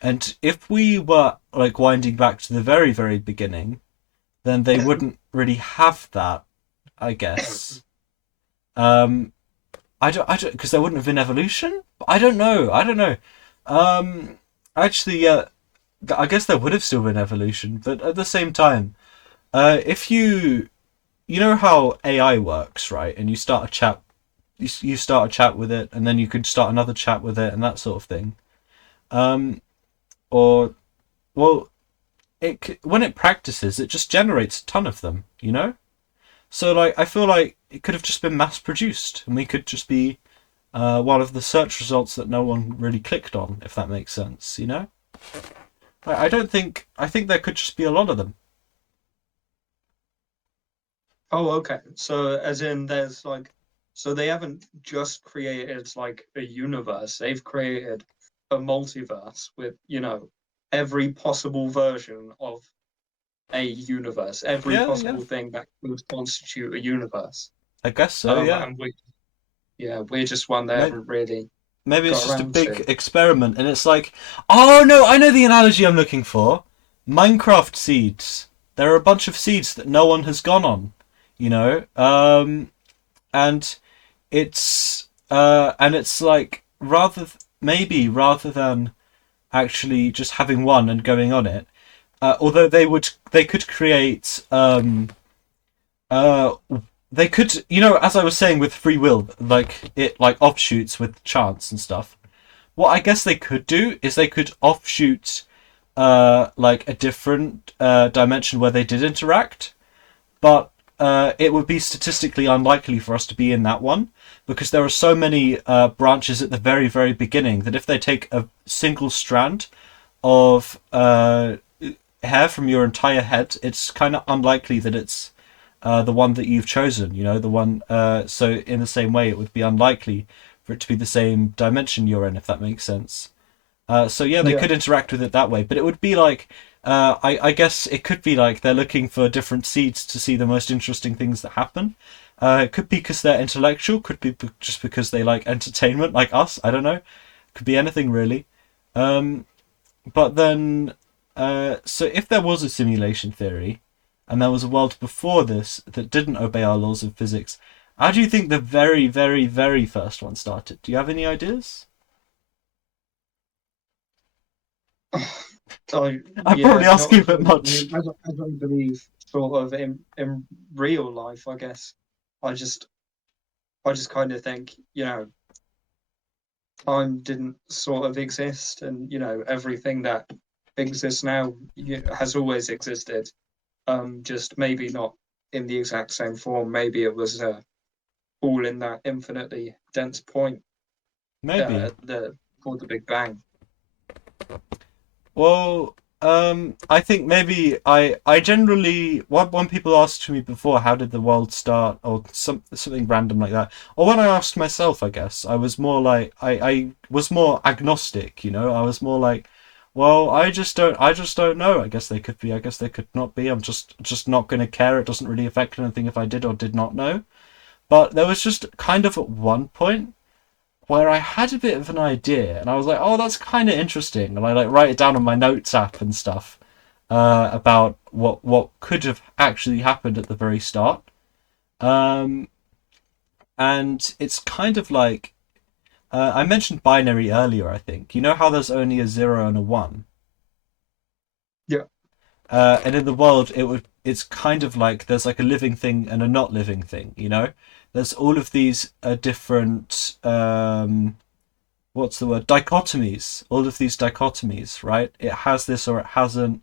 And if we were like winding back to the very, very beginning, then they wouldn't really have that, I guess. Um, because there wouldn't have been evolution. I don't know. Um, actually, yeah, I guess there would have still been evolution, but at the same time, if you know how AI works, right? And you start a chat, you start a chat with it, and then you could start another chat with it, and that sort of thing. Um, or well, when it practices, it just generates a ton of them, you know. So like I feel like it could have just been mass produced, and we could just be one of the search results that no one really clicked on, if that makes sense, you know. I don't think I think there could just be a lot of them. Oh, okay. So as in there's like so they haven't just created like a universe, they've created a multiverse with, every possible version of a universe, every Yeah, yeah. possible thing that could constitute a universe. I guess so. Yeah. And we're just one they Maybe haven't really maybe it's got just a around big to. experiment, and it's like, oh no, I know the analogy I'm looking for. Minecraft seeds. There are a bunch of seeds that no one has gone on, you know. And it's like maybe rather than actually just having one and going on it. Although they could create uh they could, as I was saying with free will, like it like offshoots with chance and stuff. What I guess they could do is they could offshoot like a different dimension where they did interact, but it would be statistically unlikely for us to be in that one because there are so many branches at the very, very beginning that if they take a single strand of hair from your entire head, it's kind of unlikely that it's the one that you've chosen. You know, the one. So in the same way, it would be unlikely for it to be the same dimension you're in, if that makes sense. So yeah, they Yeah. could interact with it that way, but it would be like I guess it could be like they're looking for different seeds to see the most interesting things that happen. It could be because they're intellectual, could be just because they like entertainment, like us. I don't know. Could be anything really. Um, but then, so if there was a simulation theory, and there was a world before this that didn't obey our laws of physics, how do you think the very, very, very first one started? Do you have any ideas? So I'm yeah, probably not asking a a bit clue. I much. mean, as I believe, sort of in real life, I guess. I just I just kind of think, time didn't sort of exist, and everything that exists now has always existed. Just maybe not in the exact same form. Maybe it was all in that infinitely dense point Maybe. at the called the Big Bang. Well, I think maybe I generally when people asked me before how did the world start or something random like that, or when I asked myself, I guess I was more like I was more agnostic, you know. I was more like, well, I just don't know. I guess they could be, I guess they could not be. I'm just not going to care. It doesn't really affect anything if I did or did not know. But there was just kind of at one point where I had a bit of an idea, and I was like, "Oh, that's kind of interesting," and I like write it down on my notes app and stuff about what could have actually happened at the very start. Um, and it's kind of like I mentioned binary earlier. I think you know how there's only a zero and a one, Yeah, and in the world it's kind of like there's like a living thing and a not living thing. You know, there's all of these different what's the word, dichotomies, all of these dichotomies, right? It has this or it hasn't,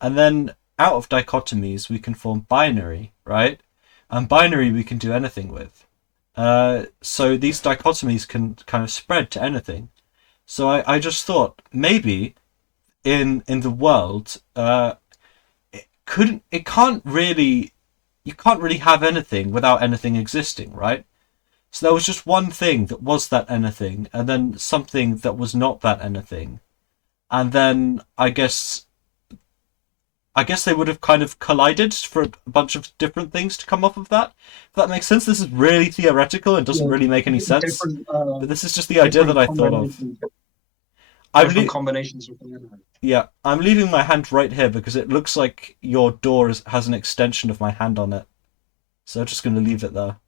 and then out of dichotomies we can form binary, right? And binary we can do anything with. So these dichotomies can kind of spread to anything. So I just thought maybe in the world it can't really, you can't really have anything without anything existing, right? So there was just one thing that was that anything, and then something that was not that anything, and then I guess they would have kind of collided for a bunch of different things to come off of that. If that makes sense. This is really theoretical and doesn't yeah, really make any sense, different but this is just the idea that different I thought of. combinations, I'm different le- combinations of binary. yeah, I'm leaving my hand right here because it looks like your door has an extension of my hand on it, so I'm just going to leave it there.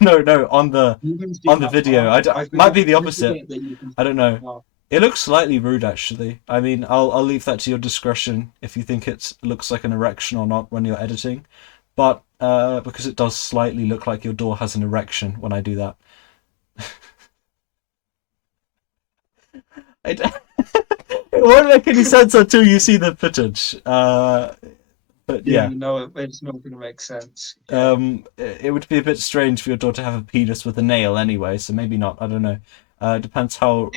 No, no, on the You can see on the that video. far. Might be the I opposite. forget that you can I see don't that know. far. It looks slightly rude, actually. I mean, I'll leave that to your discretion if you think it looks like an erection or not when you're editing. But because it does slightly look like your door has an erection when I do that. It, it won't make any sense until you see the footage. But Yeah, yeah, no, it's not going to make sense. Yeah. it would be a bit strange for your daughter to have a penis with a nail anyway, so maybe not. I don't know. Depends how.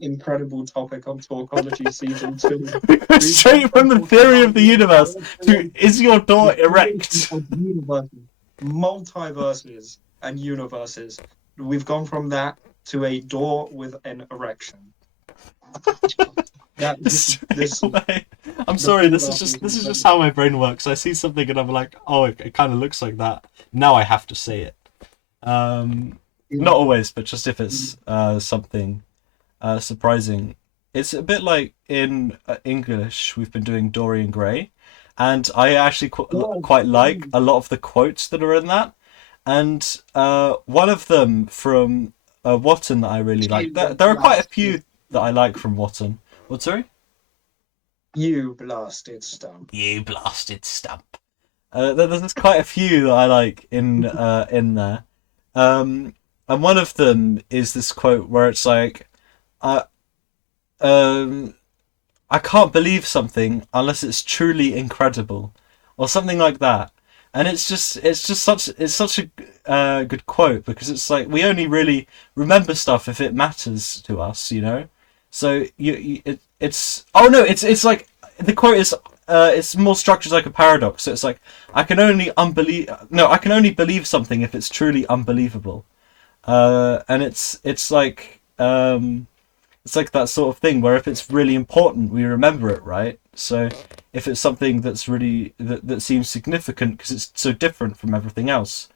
Incredible topic on Talkology season 2. We go We've gone straight from from the talking theory about of the the universe entire to is your door erect? of universes, multiverses, and universes. We've gone from that to a door with an erection. That Straight this away. I'm the sorry. build up is This is just incredible. how my brain works. I see something and I'm like, oh, it kind of looks like that. Now I have to say it. Not Yeah. always, but just if it's something surprising. It's a bit like in English, we've been doing Dorian Gray, and I actually Oh, quite like a lot of the quotes that are in that. And one of them from Wotton that I really like. you There are quite a blasted, few that I like from Wotton. What, sorry? you blasted stump. You blasted stump. There's quite a few that I like in there. Um, and one of them is this quote where it's like, uh, um, I can't believe something unless it's truly incredible, or something like that. And it's such a good quote because it's like we only really remember stuff if it matters to us, you know. So it's oh no, it's like the quote is it's more structured like a paradox. So it's like I can only believe something if it's truly unbelievable. And it's like that sort of thing where if it's really important, we remember it, right? So if it's something that's really that seems significant because it's so different from everything else,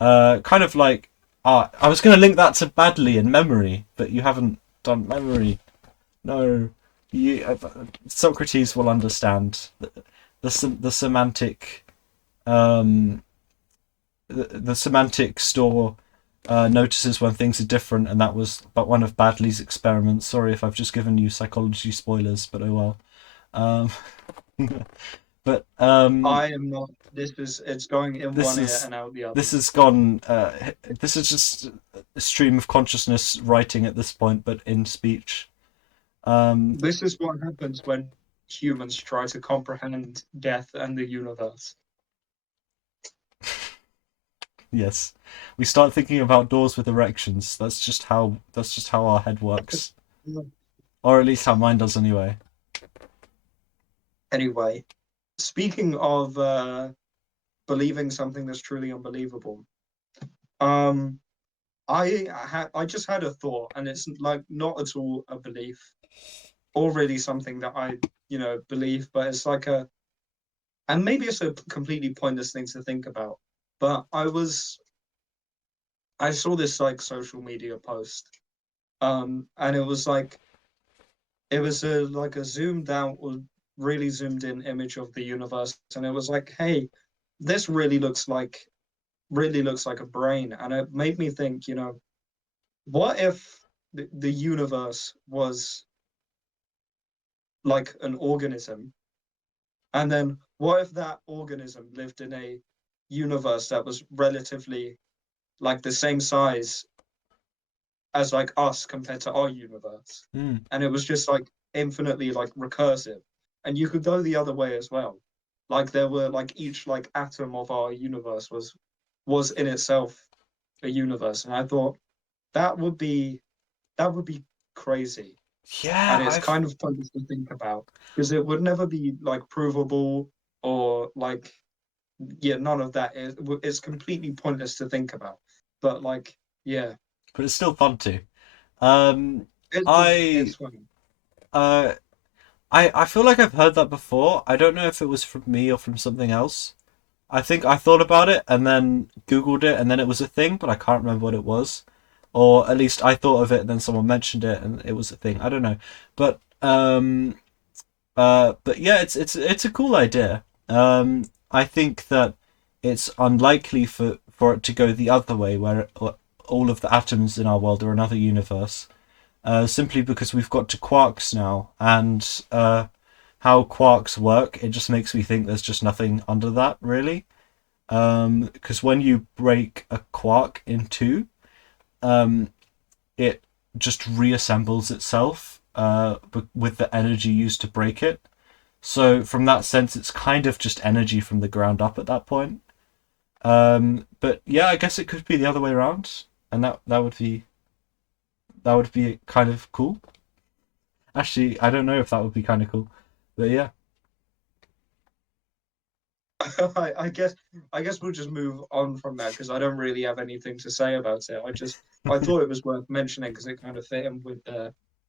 kind of like I was going to link that to badly in memory, but you haven't done memory. No, you Socrates will understand the semantic um the semantic store notices when things are different, and that was but one of Badley's experiments. Sorry if I've just given you psychology spoilers, but oh well. Um, but I am not. This is it's going in this one ear is and out the other. this has gone. This is just a stream of consciousness writing at this point, but in speech. Um, This is what happens when humans try to comprehend death and the universe. yes, we start thinking about doors with erections. That's just how our head works, or at least how mine does anyway. Anyway, speaking of believing something that's truly unbelievable, um, I just had a thought, and it's like not at all a belief, or really something that I believe, but it's like a and maybe it's a completely pointless thing to think about. But I saw this like social media post, and it was like it was a like a zoomed out or really zoomed in image of the universe, and it was like, hey, this really looks like a brain, and it made me think, what if the universe was like an organism, and then what if that organism lived in a universe that was relatively like the same size as like us compared to our universe, Hmm. and it was just like infinitely like recursive, and you could go the other way as well, like there were like each like atom of our universe was in itself a universe, and I thought that would be that would be crazy, Yeah, and it's I've kind of pointless to think about because it would never be like provable or like yeah, none of that it's completely pointless to think about, but like yeah, but it's still fun too. Um, I it's funny. uh, I feel like I've heard that before. I don't know if it was from me or from something else. I think I thought about it and then Googled it and then it was a thing, but I can't remember what it was. Or at least I thought of it and then someone mentioned it and it was a thing. I don't know. But but yeah, it's a cool idea. I think that it's unlikely for it to go the other way, where all of the atoms in our world are another universe. Simply because we've got to quarks now, and how quarks work, it just makes me think there's just nothing under that really. Because when you break a quark in two, um, it just reassembles itself with the energy used to break it. So from that sense, it's kind of just energy from the ground up at that point. But yeah, I guess it could be the other way around, and that would be kind of cool. Actually, I don't know if that would be kind of cool, but yeah. I guess we'll just move on from that because I don't really have anything to say about it. I thought it was worth mentioning because it kind of fit in with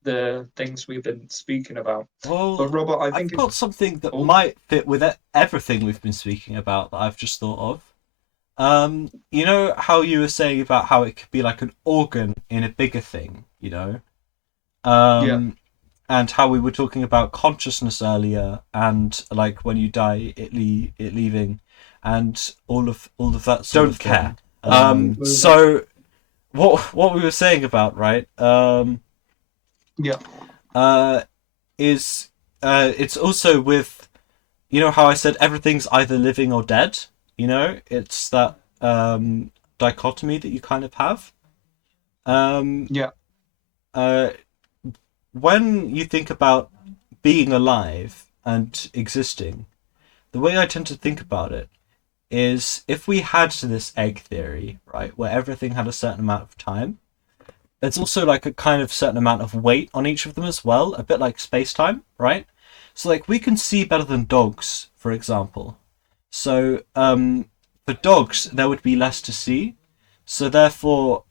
the things we've been speaking about. But Well, Robert, I I've think it's got something that oh might fit with everything we've been speaking about that I've just thought of. You know how you were saying about how it could be like an organ in a bigger thing, you know? yeah Um, and how we were talking about consciousness earlier, and like when you die, it leaving, and all of that sort of Don't thing. care. move on. So what we were saying about, right? Yeah, Uh, is it's also with, you know how I said everything's either living or dead. You know, it's that dichotomy that you kind of have. Um, yeah, uh, when you think about being alive and existing, the way I tend to think about it is if we had this egg theory, right, where everything had a certain amount of time, there's also like a kind of certain amount of weight on each of them as well, a bit like space time, right? So like we can see better than dogs, for example. So for dogs there would be less to see. So therefore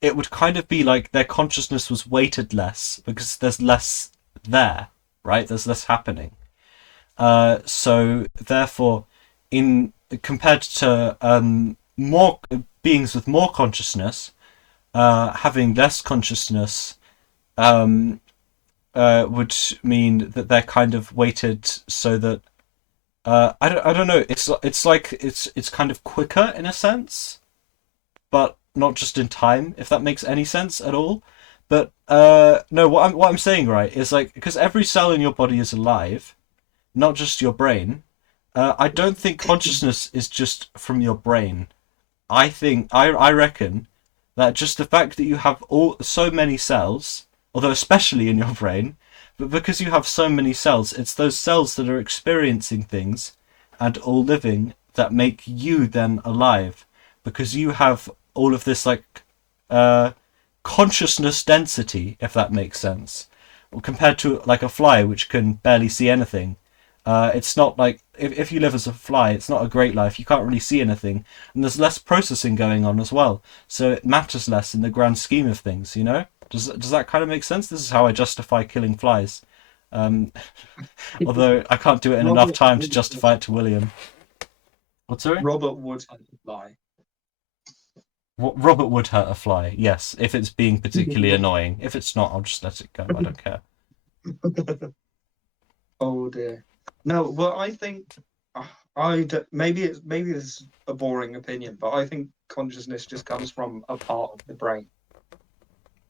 it would kind of be like their consciousness was weighted less because there's less there, right? There's less happening. So therefore, in compared to more beings with more consciousness, having less consciousness um, would mean that they're kind of weighted so that I don't know. It's like it's kind of quicker in a sense, but not just in time. If that makes any sense at all. But no, what I'm saying right is like because every cell in your body is alive, not just your brain. I don't think consciousness is just from your brain. I reckon that just the fact that you have all so many cells, although especially in your brain, but because you have so many cells, it's those cells that are experiencing things and all living that make you then alive, because you have all of this like uh, consciousness density, if that makes sense, compared to like a fly which can barely see anything. It's not like if you live as a fly, it's not a great life. You can't really see anything, and there's less processing going on as well. So it matters less in the grand scheme of things. You know, does that kind of make sense? This is how I justify killing flies. Um, although I can't do it in enough Robert time to would justify it to William. What, sorry? Robert would lie. Robert would hurt a fly, yes, if it's being particularly annoying. If it's not, I'll just let it go. I don't care. Oh dear. No, well, I think maybe it's a boring opinion, but I think consciousness just comes from a part of the brain,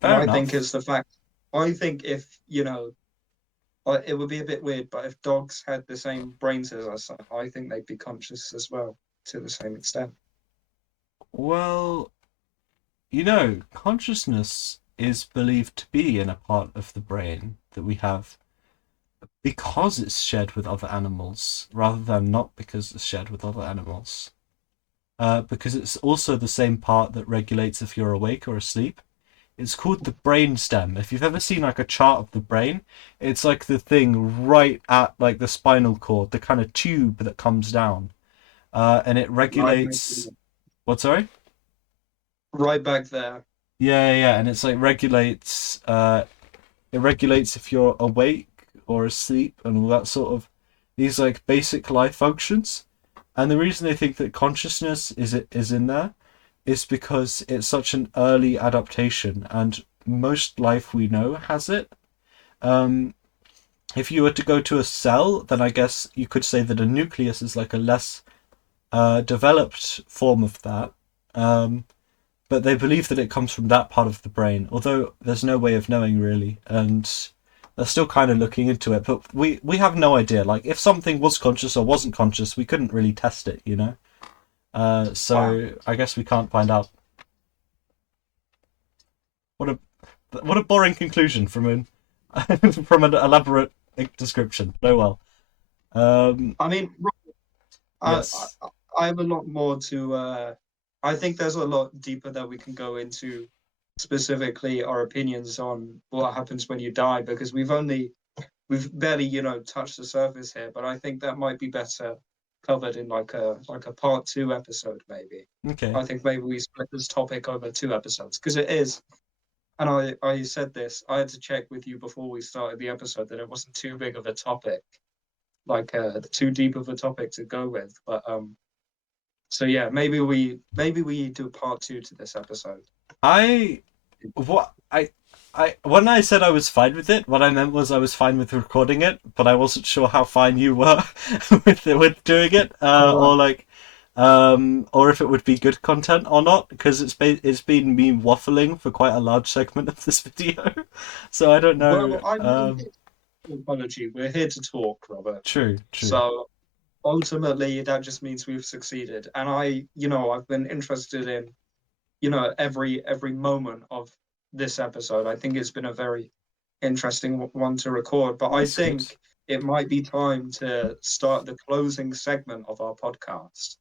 and Fair I think enough. it's the fact. I think if it would be a bit weird, but if dogs had the same brains as us, I think they'd be conscious as well to the same extent. Well, you know, consciousness is believed to be in a part of the brain that we have because it's shared with other animals, rather than not because it's shared with other animals. Because it's also the same part that regulates if you're awake or asleep. It's called the brain stem. If you've ever seen like a chart of the brain, it's like the thing right at like the spinal cord, the kind of tube that comes down, and it Right back regulates. there. What? Sorry. Right back there. Yeah, and it's like regulates. It regulates if you're awake or asleep and all that sort of these like basic life functions. And the reason they think that consciousness is in there is because it's such an early adaptation, and most life we know has it. Um, if you were to go to a cell, then I guess you could say that a nucleus is like a less developed form of that. Um, but they believe that it comes from that part of the brain, although there's no way of knowing really, and they're still kind of looking into it. But we have no idea. Like if something was conscious or wasn't conscious, we couldn't really test it, you know. Wow. So I guess we can't find out. What a boring conclusion from an from an elaborate description. No, well. I mean, I, Yes. I have a lot more to. I think there's a lot deeper that we can go into, specifically our opinions on what happens when you die, because we've barely, touched the surface here. But I think that might be better covered in like a part two episode, maybe. Okay. I think maybe we split this topic over two episodes because it is. And I said this. I had to check with you before we started the episode that it wasn't too big of a topic, like too deep of a topic to go with. But so yeah, maybe we do part two to this episode. I what I when I said I was fine with it, what I meant was I was fine with recording it, but I wasn't sure how fine you were with doing it, Uh, or like, or if it would be good content or not, because it's been me waffling for quite a large segment of this video, so I don't know. well, I'm here to apology. We're here to talk, Robert. True, true. So ultimately, that just means we've succeeded. And I've been interested in, every moment of this episode. I think it's been a very interesting one to record. But I That's good. think it might be time to start the closing segment of our podcast.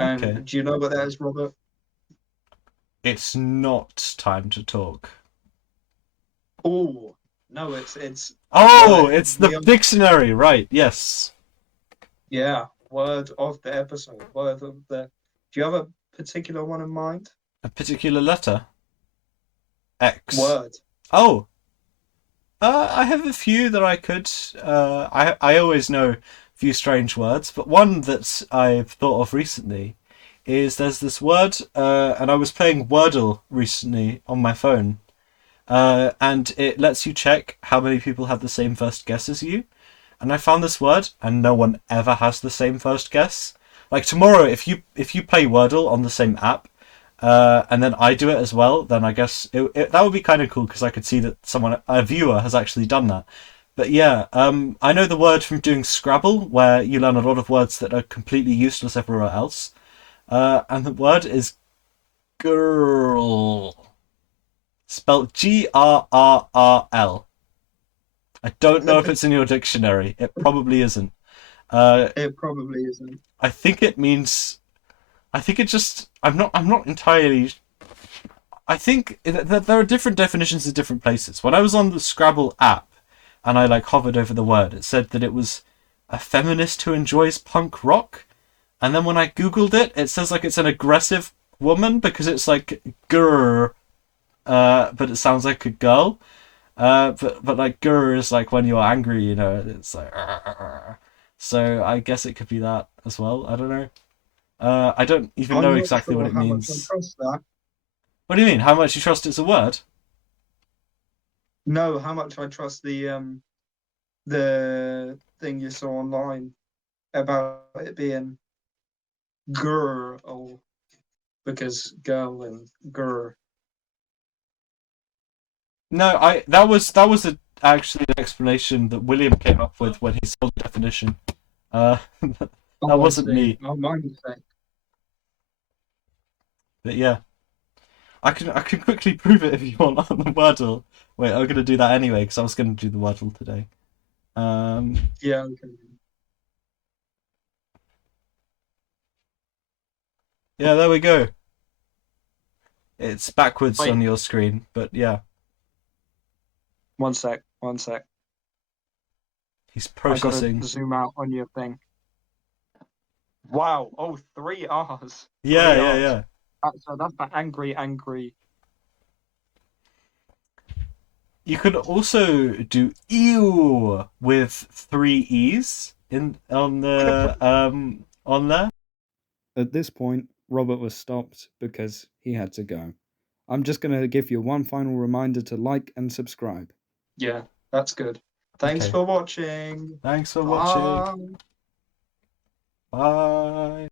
Okay, And do you know what that is, Robert? it's not time to talk. Oh, no, it's Oh, word. it's the dictionary, right? Yes. Yeah, word of the episode. Word of the. Do you have a particular one in mind? A particular letter. X. Word. Oh, I have a few that I could. I always know a few strange words, but one that I've thought of recently is there's this word, and I was playing Wordle recently on my phone, and it lets you check how many people have the same first guess as you. And I found this word, and no one ever has the same first guess. Like tomorrow, if you play Wordle on the same app, and then I do it as well, then I guess that would be kind of cool because I could see that a viewer, has actually done that. But yeah, I know the word from doing Scrabble, where you learn a lot of words that are completely useless everywhere else. And the word is girl, spelled GRRRL. I don't know if it's in your dictionary. It probably isn't. Uh, It probably isn't. I think it means. I think it just. I'm not entirely. I think that there are different definitions in different places. When I was on the Scrabble app, and I like hovered over the word, it said that it was a feminist who enjoys punk rock. And then when I googled it, it says like it's an aggressive woman because it's like grr, but it sounds like a girl. But like grr is like when you're angry, it's like. So I guess it could be that as well. I don't know. I don't even know I'm not exactly what sure it how much I means. trust that. What do you mean? How much you trust it's a word? No, how much I trust the thing you saw online about it being girl because girl and girl. No, I that was actually an explanation that William came up with when he saw the definition. Uh, that Oh, I wasn't see. me. Oh, my mistake. But yeah, I can quickly prove it if you want on the Wordle. Wait, I'm gonna do that anyway because I was gonna do the Wordle today. Um, Yeah, okay. yeah, there we go. It's backwards Wait, on your screen, but yeah, one sec, one sec. he's I gotta processing. zoom out on your thing. Wow. Oh, three R's. Yeah, Three yeah, R's. yeah. So that's the angry, angry. You could also do ew with three e's in on there. At this point, Robert was stopped because he had to go. I'm just going to give you one final reminder to like and subscribe. Yeah, that's good. Thanks Okay. for watching. Thanks for watching. Bye. Bye.